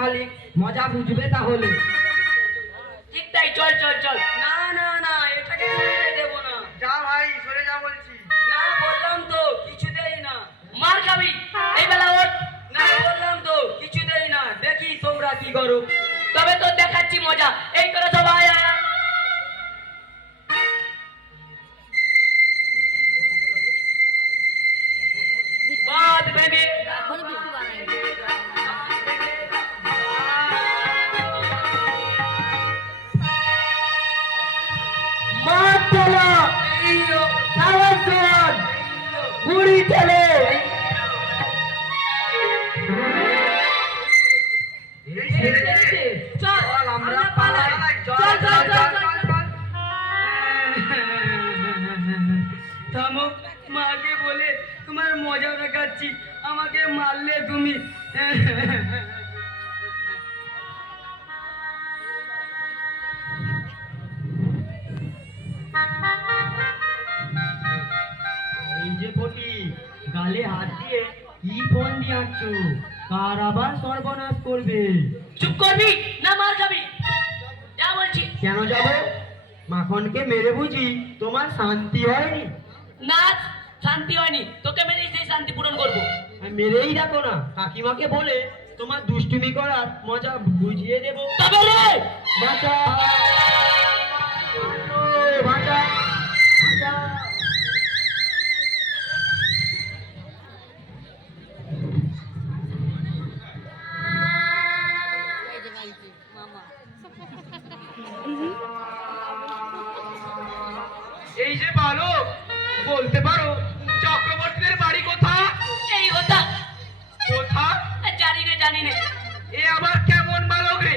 মালিক মজা বুঝবে তাহলে। ঠিক তাই, চল চল চল। না না না, এটাকে ছেড়ে দেব না। যা ভাই, সরে যা বলছি। না বললাম তো কিছুতেই না। মার খাবি এই বেলা, ওঠ। না বললাম তো কিছুতেই না। দেখি তোমরা কি করো, তবে তো দেখাচ্ছি মজা। এই তোরা সবাই বাদ বেবি বুড়ি চলে চল, আমরা পালাই। চল চল চল চল। থামো, মাকে বলে তোমার মজা দেখাচ্ছি। আমাকে মারলে তুমি। এই যে পটি, গালে হাত দিয়ে কি ফোন দিয়ে আছো? কার আবার সর্বনাশ করবে? চুপ করবি না মার খাবি? যা বলছি। কেন যাব? মাখনকে মেরে বুঝি তোমার শান্তি হয়নি? না, শান্তি হয়নি। তোকে মেরেই সেই শান্তি পূরণ করবো। মেরেই দেখো না, কাকিমাকে বলে তোমার দুষ্টুমি করার মজা বুঝিয়ে দেবো। তবে রে বাঁচা, বাঁচা, বাঁচা। এই যে বালক, বলতে পারো চক্রবর্তীদের বাড়ি কোথায়? এই কথা কোথা? জানি না, জানি না। এ আবার কেমন বালক রে?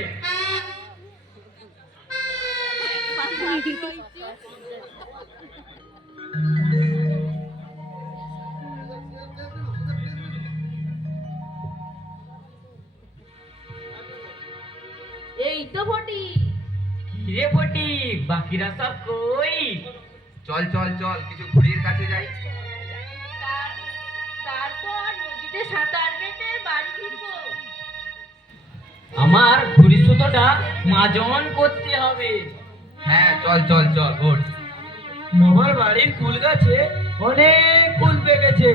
এই তো ফটি। কিরে ফটি, বাকিরা সব কই? চল চল চল, কিছু ঘুড়ির কাছে যাই। তারপর নদীতে সাঁতার কেটে বাড়ি ফিরবো। আমার ঘুড়ি সুতোটা মাজন করতে হবে। হ্যাঁ চল চল চল, ওঠ। মামার বাড়ির কুল গাছে অনেক কুল পেকেছে,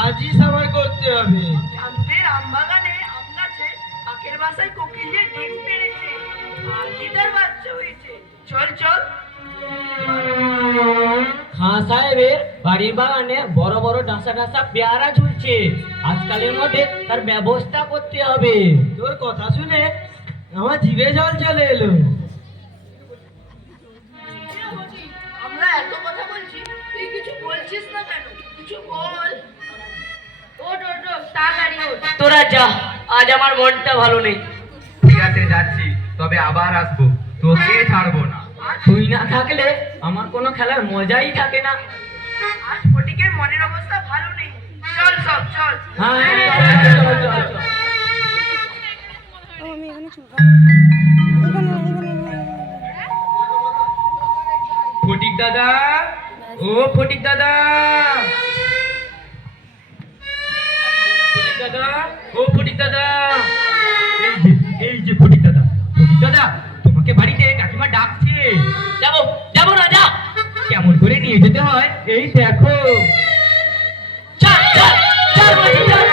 আজই সাবার করতে হবে। চাঁদের আমবাগানে আম গাছে পাখির বাসায় কোকিলের ডিম পেড়েছে। আজই তার বাচ্চা হয়েছে। চল চল। খাঁ সাহেবের বাড়ির বাগানে বড় বড় ডাঁসা ডাঁসা পেয়ারা ঝুলছে। আজকালের মধ্যে তার ব্যবস্থা করতে হবে। তোর কথা শুনে আমার জিভে জল চলে এলো। আমরা এত কথা বলছি, তুই কিছু বলছিস না কেন? কিছু বল। ওঠ ওঠ ওঠ, তাড়াতাড়ি ওঠ। তোরা যা, আজ আমার মনটা ভালো নেই। ঠিক আছে যাচ্ছি, তবে আবার আসবো, তোকে ছাড়বো না। তুই না থাকলে আমার কোনো খেলার মজাই থাকে না। আজ ফটিকের মনের অবস্থা ভালো নেই। চল সব চল। হ্যাঁ চল চল চল চল। ফটিক দাদা, ও ফটিক দাদা, ফটিক দাদা, ও ফটিক দাদা। এই যে ফটিক দাদা। ফটিক দাদা, তোমাকে বাড়িতে কাকিমা ডাকছে। যাবো যাবো না, যা। কেমন করে নিয়ে যেতে হয় এই দেখো। চল চল চল বলছি, চল।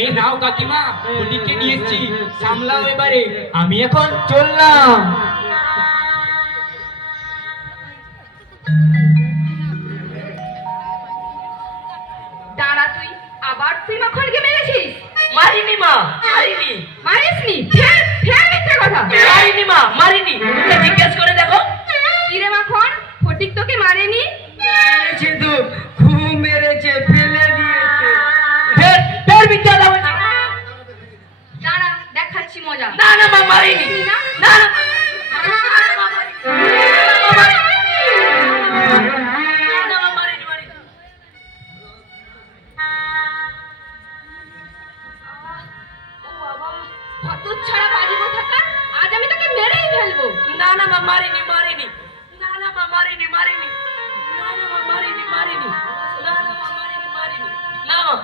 এই নাও কাকিমা, ফটিককে নিয়ে এসেছি, সামলাও এবারে। আমি এখন চললাম। তোকে মারেনি? মেরেছে তো, খুব মেরেছে, ফেলে দিয়েছে। ফের ফের মিথ্যা কথা বলছে। দাঁড়া, দেখাচ্ছি মজা। না না মা, মারিনি। না না না ও বাবা, হতচ্ছাড়া বাজি কোথাকার, আজ আমি তোকে মেরেই ফেলবো। না না মা, মারিনি মারিনি। না না মা, মারিনি মারিনি। না না মা, মারিনি মারিনি। না না মা, মারিনি মারিনি। না মা।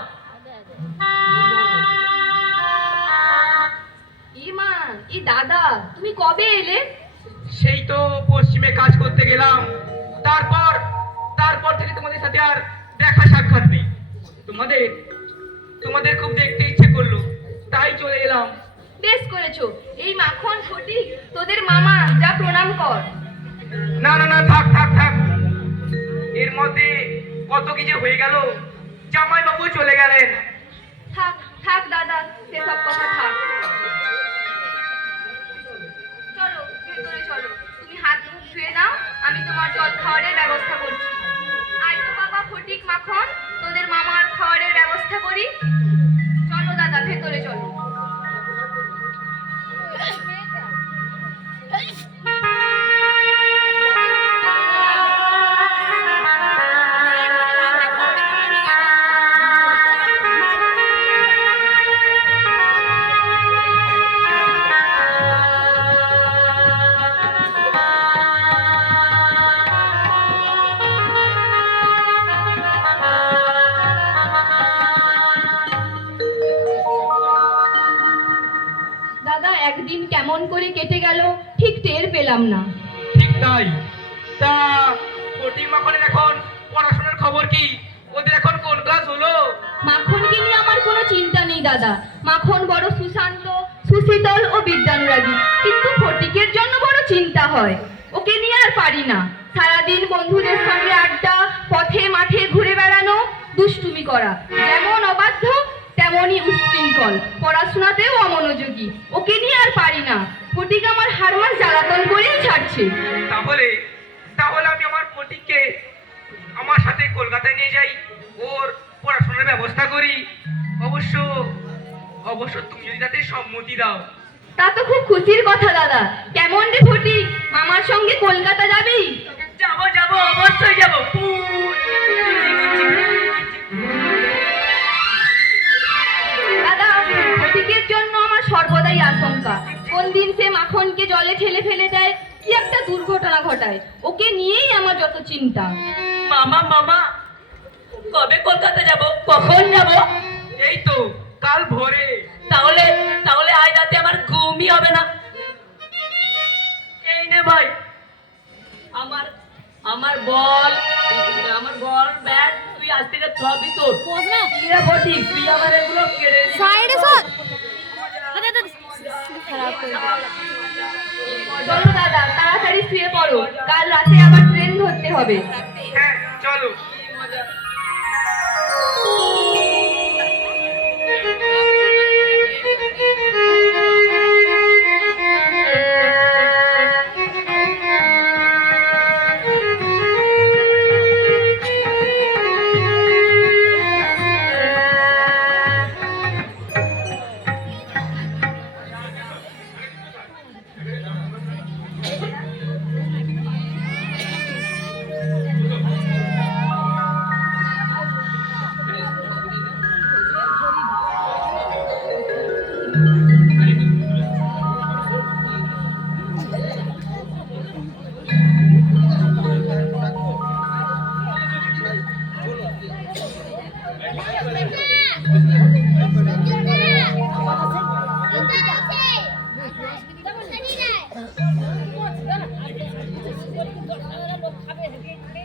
ইমান, ই দাদা, তুমি কবে এলে? সেই তো পশ্চিমে কাজ করতে গেলাম, তারপর তারপর থেকে তোমাদের সাথে আর দেখা সাক্ষাৎ নেই। তোমাদের তোমাদের খুব দেখতে ইচ্ছে করলো, তাই চলে এলাম। বেশ করেছো। এই মাখন ফটিক তোদের মামা, যা প্রণাম কর। না না না, থাক থাক থাক, এর মধ্যে কত কিছু হয়ে গেল। জামাই বাবু চলে গেলেন। থাক থাক দাদা, সেসব কথা থাক। চলো ভেতরে চলো, তুমি হাত মুখ ধুয়ে নাও, আমি তোমার জল খাওয়ারের ব্যবস্থা করছি। আয় তো বাবা ফটিক মাখন, তোদের মামার খাওয়ারের ব্যবস্থা করি। চলো দাদা, ভেতরে চলো। দাদা, একদিন কেমন করে কেটে গেল ঠিক টের পেলাম না। ঠিক তাই। তা ফটিক মাখনের এখন পড়াশোনার খবর কি? ওদের এখন কোন ক্লাস হলো? মাখনকে নিয়ে আমার কোনো চিন্তা নেই দাদা। মাখন বড় সুশান্ত, সুশীতল ও বিদ্যানুরাগী, কিন্তু ফটিকের জন্য বড় চিন্তা হয়। ওকে নিয়ে আর পারি না। সারাদিন বন্ধুদের সঙ্গে আড্ডা, পথে মাঠে ঘুরে বেড়ানো, দুষ্টুমি করা। যেমন অবাধ্য তেমনই উচ্ছৃঙ্খল, পড়াশোনাতেও অমনোযোগী। ওকে নিয়ে আর পারি না। ফটিক আমার হাড়মাস জ্বালাতন করেই ছাড়ছে। তাহলে তাহলে আমি আমার ফটিককে আমার সাথে কলকাতায় নিয়ে যাই, ওর পড়াশোনার ব্যবস্থা করি। অবশ্য অবশ্য তুমি যদি তাতে সম্মতি দাও। তা তো খুব খুশির কথা দাদা। কেমন রে ফটিক, মামার সঙ্গে কলকাতা যাবি? যাবো যাবো, অবশ্যই যাবো। দাদা, ফটিকের জন্য আমার সর্বদাই আশঙ্কা। কোন দিন সে মাখনকে জলে ঠেলে ফেলে দেয়, কি একটা দুর্ঘটনা ঘটায়। ওকে নিয়েই আমার যত চিন্তা। মামা মামা, কবে কলকাতা যাব? কখন যাব? এই তো কাল ভোরে। তাহলে তাহলে আজ রাতে আমার ঘুমই হবে না। এই নে ভাই, আমার আমার বল, আমার বল ব্যাট, তুই আজ থেকে সবই তোর। কি রে ফটিক, তুই আমার এগুলো কেড়ে নিলি। চলো দাদা, তাড়াতাড়ি শুয়ে পড়ো, কাল রাতে আবার ট্রেন ধরতে হবে। হ্যাঁ চলো।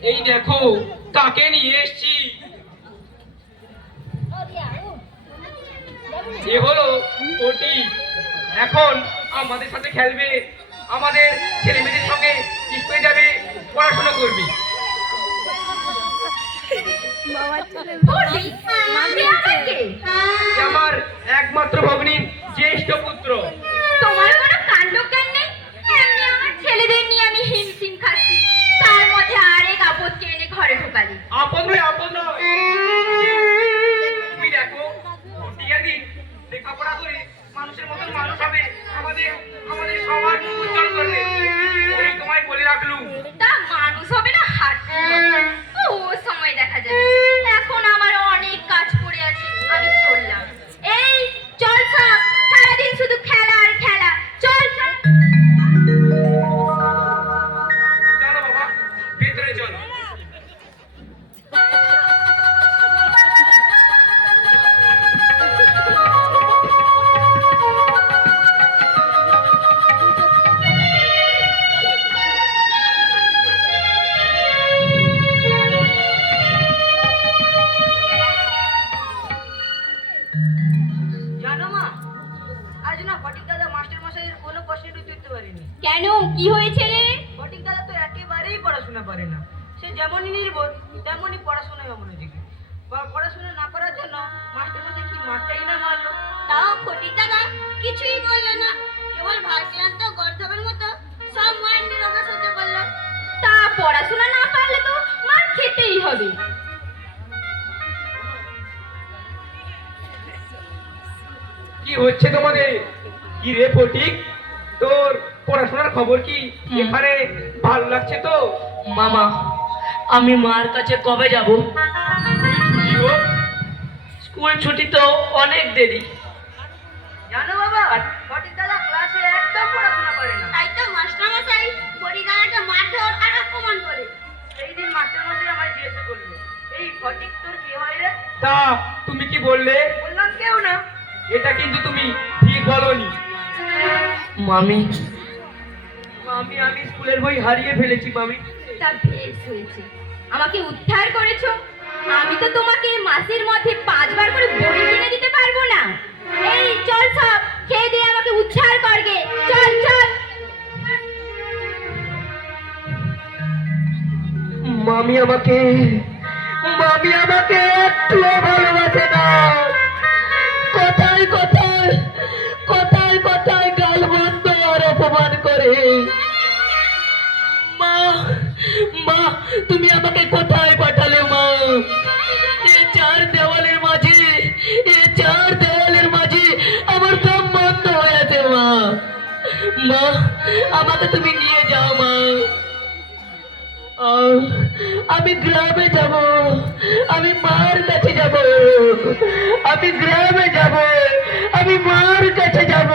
এই দেখো কাকে নিয়ে এসেছি। এ হলো ওটি, এখন আমাদের সাথে খেলবে, আমাদের ছেলে মেয়েদের সঙ্গে স্কুলে যাবে, পড়াশোনা করবে। ফটিক, সে আবার কে? এ আমার একমাত্র ভগ্নীর জ্যেষ্ঠ পুত্র। তোমার কোনো কাণ্ড জ্ঞান নেই। এমনি আমার ছেলেদের নিয়ে আমি হিমশিম খাচ্ছি, তার মধ্যে আরেক পারে না। সে যেমনই নির্বোধ তেমনই পড়াশোনায় অমনোযোগী। পড়াশোনা না করার জন্য মাস্টারমশাই কি মারটাই না মারলো। তাও ফটিক দাদা কিছুই বললো না, কেবল ভারক্রান্ত গর্ধবের মতো সব মায়ের নিরবতা সহ্য করলো। তা পড়াশোনা না পারলে তো মার খেতেই হবে। কি হচ্ছে তোমাদের? কি রে ফটিক, তোর পড়াশোনার খবর কি? এখানে ভালো লাগছে তো? মামা, আমি মার কাছে কবে যাব? ছুটি হোক। স্কুল ছুটি তো অনেক দেরি। জানো বাবা, ফটিক দাদা ক্লাসে একদম পড়াশোনা করে না। তাই তো মাস্টারমশাই ফটিক দাদাকে মারধর আর অপমান করে। সেই দিন মাস্টারমশাই আমায় জিজ্ঞেস করলো, এই ফটিক তোর কি হয় রে? তা তুমি কি বললে? বললাম কেউ না। এটা কিন্তু তুমি ঠিক বলনি। মামি, আমি স্কুলের বই হারিয়ে ফেলেছি মামি। তা বেশ হয়েছে, আমাকে উদ্ধার করেছো। আমি তো তোমাকে মাসের মধ্যে 5 বার করে বই কিনে দিতে পারবো না। এই চল সব খেয়ে দিয়ে আমাকে উদ্ধার করগে, চল চল। মামি আমাকে একটুও ভালোবাসে না। কথায় গাল বন্ধ আর অপমান করে। মা তুমি আমাকে কোথায় পাঠালে মা? এই চার দেওয়ালের মাঝে আমার সব বন্ধ হয়ে আছে মা, আমাকে তুমি নিয়ে যাও মা। আমি গ্রামে যাব, আমি মার কাছে যাব, আমি গ্রামে যাব, আমি মার কাছে যাব।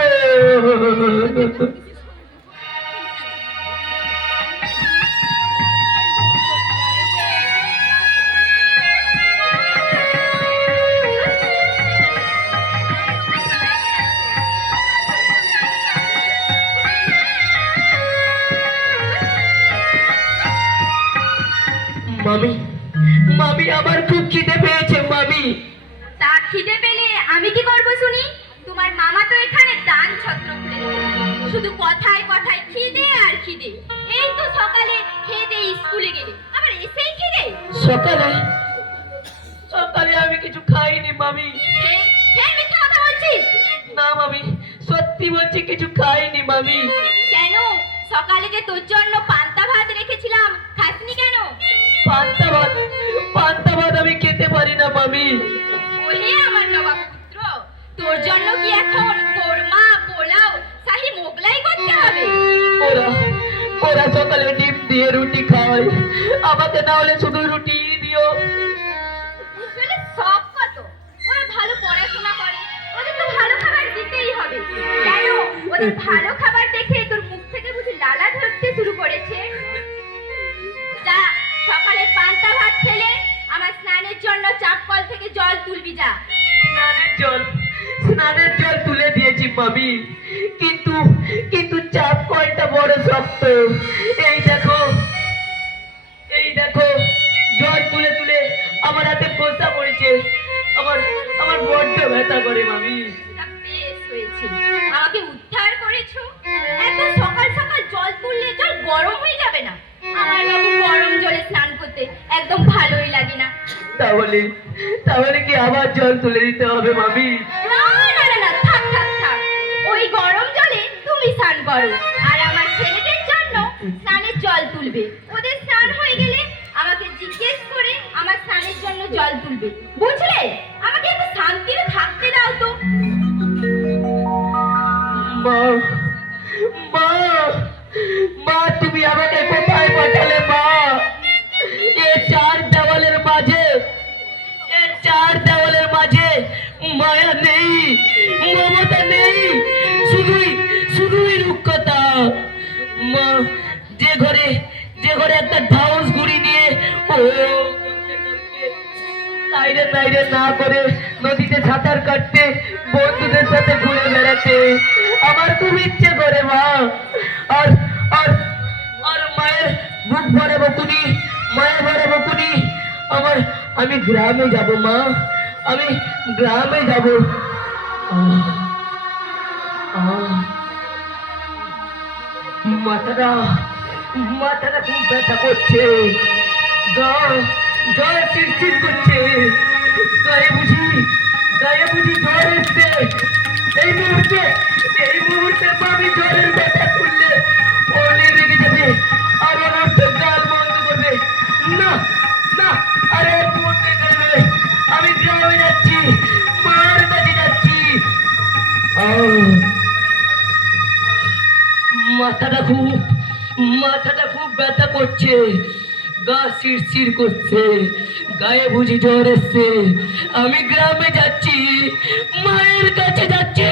মামি আমার খুব খিদে পেয়েছে মামি। তা খিদে পেলে আমি কি করবো শুনি? তোমার মামা তো এখানে দান ছত্র খুলে রেখেছে। শুধু কথায় কথায় খিদে আর খিদে। এই তো সকালে খেয়ে দিয়ে স্কুলে গেলে, আবার এসেই খিদে। সকালে আমি কিছু খাইনি মামি। ফের মিথ্যা কথা বলছিস? না মামি, সত্যি বলছি কিছু খাইনি মামি। কেন? সকালে যে তোর জন্য পান্তা ভাত রেখেছিলাম, খাসনি কেন? পান্তা ভাত আমি খেতে পারি না মামি। ওহে আমার নবাব পুত্র, তোর জন্য কি এখন কোরমা, পোলাও, শাহী মোগলাই করতে হবে? ওরা সকালে ডিম দিয়ে রুটি খায়, আমাকে না হলে শুধু রুটি দিও। আসলে সব কত, ওরা ভালো পড়াশোনা করে, ওদের তো ভালো খাবার দিতেই হবে। কেন? ওদের ভালো খাবার দেখে তোর মুখ থেকে বুঝি লালা ঝরতে শুরু করেছে? যা, সকালে পান্তা ভাত খেলে আমার স্নানের জন্য চাপ কল থেকে জল তুলবি যা। স্নানের জল তুলে দিয়েছি মামি, কিন্তু চাপ কলটা বড় শক্ত। এই দেখো জল তুলে আমার হাতে ফোসা পড়েছে। আমার বড্ড ব্যথা করে মামি। তা বেশ হয়েছে, আমাকে উদ্ধার করেছো। এত সকাল সকাল জল তুললে জল গরম হয়ে যাবে না? আমার বাবু গরম জলে স্নান করতে একদম ভালোই লাগে না। তাহলে কি আবার জল তুলে দিতে হবে মামি? না না না না, থাক থাক থাক, ওই গরম জলে তুমি স্নান করো, আর আমার ছেলেদের জন্য স্নানের জল তুলবে। ওদের স্নান হয়ে গেলে আমাকে জিজ্ঞেস করে আমার স্নানের জন্য জল তুলবে, বুঝলে? আমাকে একটু শান্তিতে থাকতে দাও তো। মা তুমি আমাকে কোথায় পাঠালে মা? এ চার দেওয়ালের মাঝে মায়া নেই, মমতা নেই, শুধুই রুক্ষতা। মা যে ঘরে একটা ধাউস ঘুড়ি নিয়ে নাইরে না করে নদীতে সাঁতার কাটতে, বন্ধুদের সাথে ঘুরে বেড়াতে আমার খুব ইচ্ছে করে মা। আর মায়ের বুক ভরে বকুনি, আমি গ্রামে যাব মা, আমি গ্রামে যাব। মাথাটা খুব ব্যথা করছে, গা গা চিরচির করছে, গায়ে বুঝি জ্বর এসছে। এই মুহূর্তে আমি জ্বরের ব্যথা করলে অনেক রেগে যাবে আর অনর্থ গাল বন্ধ করবে। না না, আরে এক মুহূর্তে নয়, আমি গ্রামে যাচ্ছি, মার কাছে যাচ্ছি। মাথাটা খুব ব্যথা করছে, গা শিরশির করছে, গায়ে বুঝি জ্বর এসছে। আমি গ্রামে যাচ্ছি, মায়ের কাছে যাচ্ছি।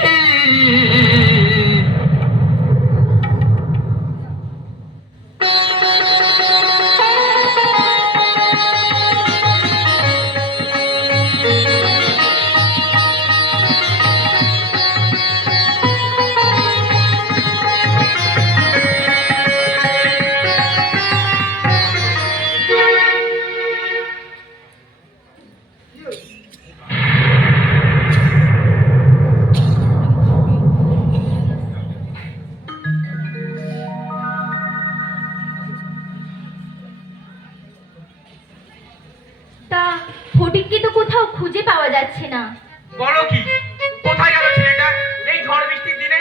তা ফটিককে তো কোথাও খুঁজে পাওয়া যাচ্ছে না। বলো কি, কোথায় গেল ছেলেটা এই ঝড় বৃষ্টির দিনে?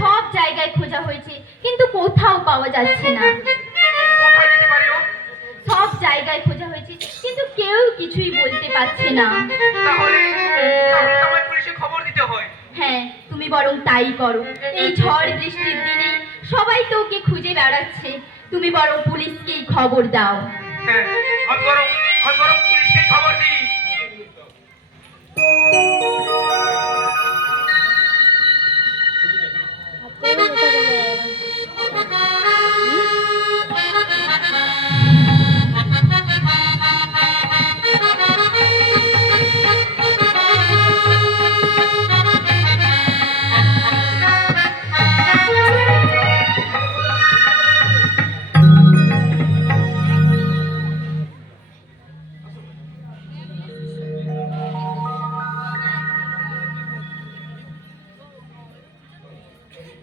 সব জায়গায় খোঁজা হয়েছে কিন্তু কোথাও পাওয়া যাচ্ছে না। কোথায় যেতে পারে ও? সব জায়গায় খোঁজা হয়েছে কিন্তু কেউ কিছুই বলতে পারছে না। তাহলে তো আমায় পুলিশে খবর দিতে হয়। হ্যাঁ, তুমি বরং তাই করো। এই ঝড় বৃষ্টির দিনে সবাই তো ওকে খুঁজে বেড়াচ্ছে, তুমি বরং পুলিশকেই খবর দাও। হ্যাঁ, আমি বরং পুলিশকে খবর দিই।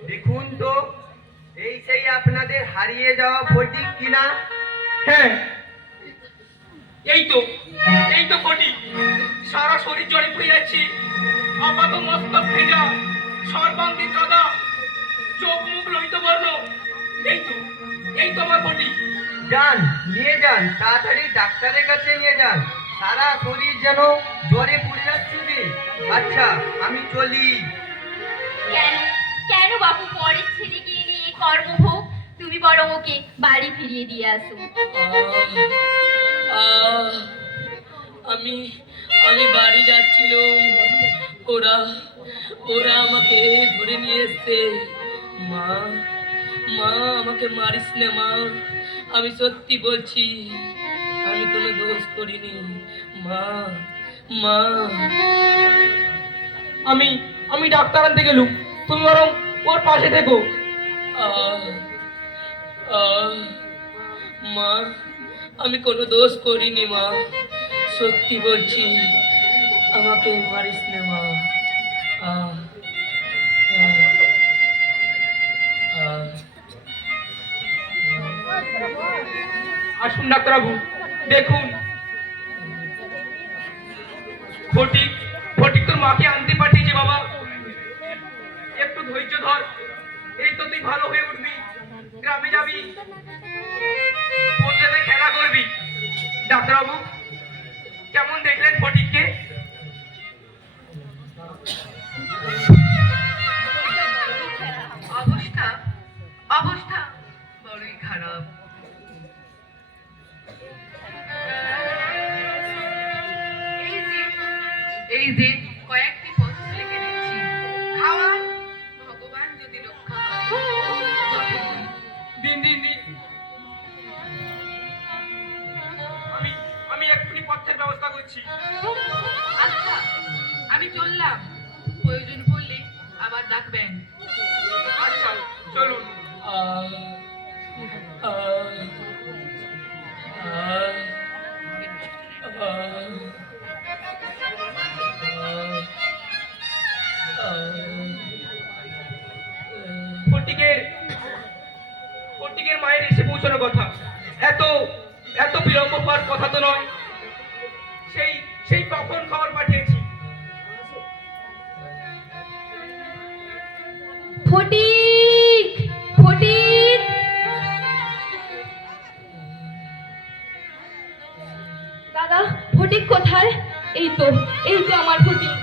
দেখুন তো, এই সেই আপনাদের হারিয়ে যাওয়া ফটিক কিনা? হ্যাঁ, এই তো ফটিক। সারা শরীর জলে পুড়ে যাচ্ছি, আপাত মস্তক ভেজা, সর্বাঙ্গে কাদা, চোখ মুখ লোহিত বর্ণ। এই তো আমার ফটিক। যান, নিয়ে যান, তাড়াতাড়ি ডাক্তারের কাছে নিয়ে যান। সারা শরীর যেন জ্বরে পুড়ে যাচ্ছে যে। আচ্ছা, আমি চলি। কেন কেন বাবু পরের ছেলেকে নিয়ে কর্মভোগ? তুমি বরং ওকে বাড়ি ফিরিয়ে দিয়ে আসো। আমি বাড়ি যাচ্ছিলাম, ওরা আমাকে ধরে নিয়ে এসছে। মা আমাকে মারিস না মা, আমি সত্যি বলছি, আমি কোনো দোষ করিনি মা। আমি ডাক্তার আনতে গেলুম, তুমি বরং ওর পাশে থেকো। মা, আমি কোনো দোষ করিনি মা, সত্যি বলছি, আমাকে মারিস না মা। আসুন ডাক্তারবাবু, দেখুন ফটিক তোর মাকে আনতে পাঠিয়েছে বাবা। একটু ধৈর্য ধর, এই তো তুই ভালো হয়ে উঠবি, গ্রামে যাবি, ওর সাথে খেলা করবি। ডাক্তারবাবু, কেমন দেখলেন ফটিককে? অবস্থা বড়ই খারাপ। এই যে কয়েকটি পত্র লিখে দিচ্ছি, খাওয়ার ভগবান যদি রক্ষা করে। দিন আমি এক্ষুনি পথ্যের ব্যবস্থা করছি। আচ্ছা, আমি চললাম, প্রয়োজন পড়লে আবার ডাকবেন। আচ্ছা, চলুন। ফটিকের মায়ের এসে শোনো কথা, এত এত বিলম্ব হওয়ার কথা তো নয়। সেই সেই কখন খবর পাঠিয়েছি। ফটিক, ফটিক, দাদা ফটিক কোথায়? এই তো আমার ফটিক।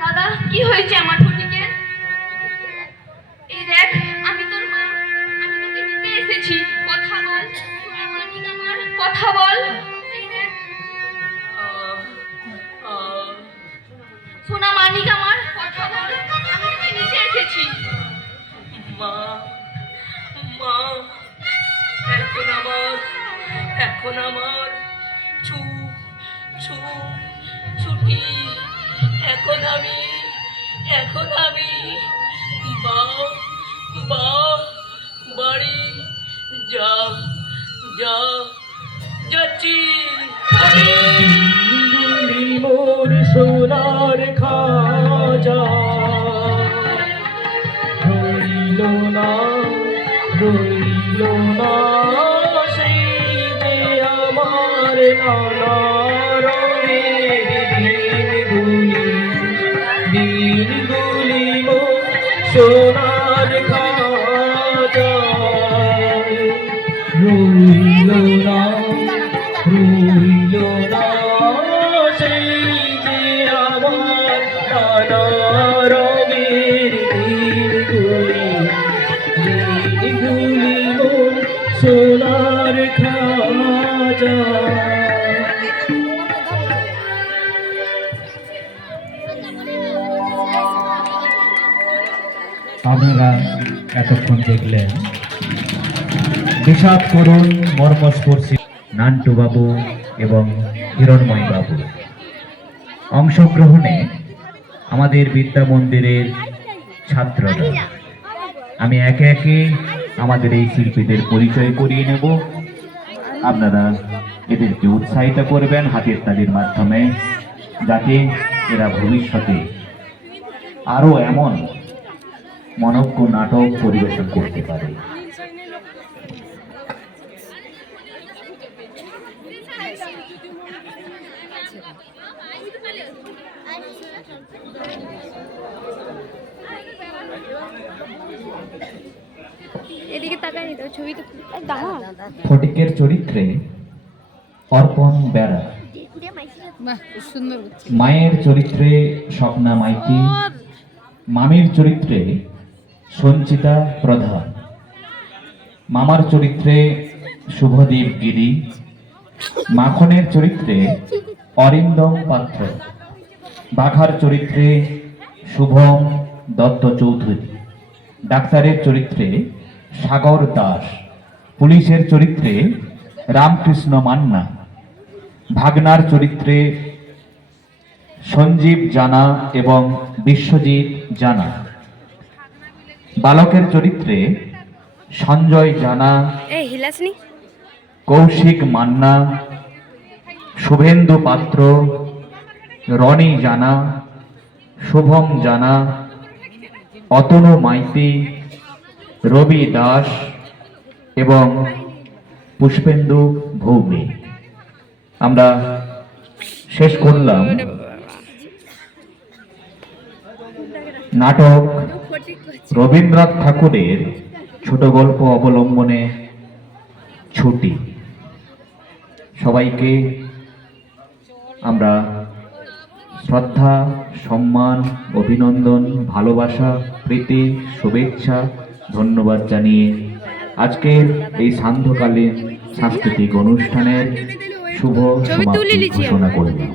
দাদা কি হয়েছে আমার ফটিকের? এই দেখ, আমি তোর মা, আমি তোকে নিতে এসেছি, কথা বল। সোনা মানিক আমার, কথা বল। এই দেখ, সোনা মানিক আমার, কথা বল, আমি তোকে নিতে এসেছি। মা, মা, এখন আমার ছুটি। এখন আমি বাড়ি যাচ্ছি। মোর সোনার খাজা রইল না সেই যে আমার নানা দিনগুলি মোর সোনার খাজা রইল না সেই যে আমার নানা রঙের দিনগুলি মোর সোনার খাজা। আপনারা এতক্ষণ দেখলেন বিষাদ করুণ মর্মস্পর্শী নান্টু বাবু এবং হিরণময় বাবু অংশগ্রহণে আমাদের বিদ্যা মন্দিরের ছাত্ররা। আমি একে একে আমাদের এই শিল্পীদের পরিচয় করিয়ে নেব। আপনারা এদেরকে উৎসাহিত করবেন হাতের তালির মাধ্যমে, যাতে এরা ভবিষ্যতে আরো এমন মনজ্ঞ নাটক পরিবেশন করতে পারে। এদিকে তাকাই নি তো, ছবি তো দাও। ফটিকের চরিত্রে অর্পণ বেড়া, সুন্দর মায়ের চরিত্রে স্বপ্না মাইতি, মামির চরিত্রে সঞ্চিতা প্রধান, মামার চরিত্রে শুভদীপ গিরি, মাখনের চরিত্রে অরিন্দম পাত্র, বাঘার চরিত্রে শুভম দত্ত চৌধুরী, ডাক্তারের চরিত্রে সাগর দাস, পুলিশের চরিত্রে রামকৃষ্ণ মান্না, ভাগনার চরিত্রে সঞ্জীব জানা এবং বিশ্বজিৎ জানা, বালকের চরিত্রে সঞ্জয় জানা, কৌশিক মান্না, শুভেন্দু পাত্র, রনি জানা, শুভম জানা, অতনু মাইতি, রবি দাস এবং পুষ্পেন্দু ভৌমিক। আমরা শেষ করলাম নাটক রবীন্দ্রনাথ ঠাকুরের ছোট গল্প অবলম্বনে ছুটি। সবাইকে আমরা শ্রদ্ধা, সম্মান, অভিনন্দন, ভালোবাসা, প্রীতি, শুভেচ্ছা, ধন্যবাদ জানিয়ে আজকের এই সান্ধ্যকালীন সাংস্কৃতিক অনুষ্ঠানের শুভ সমাপ্তি ঘোষণা করলাম।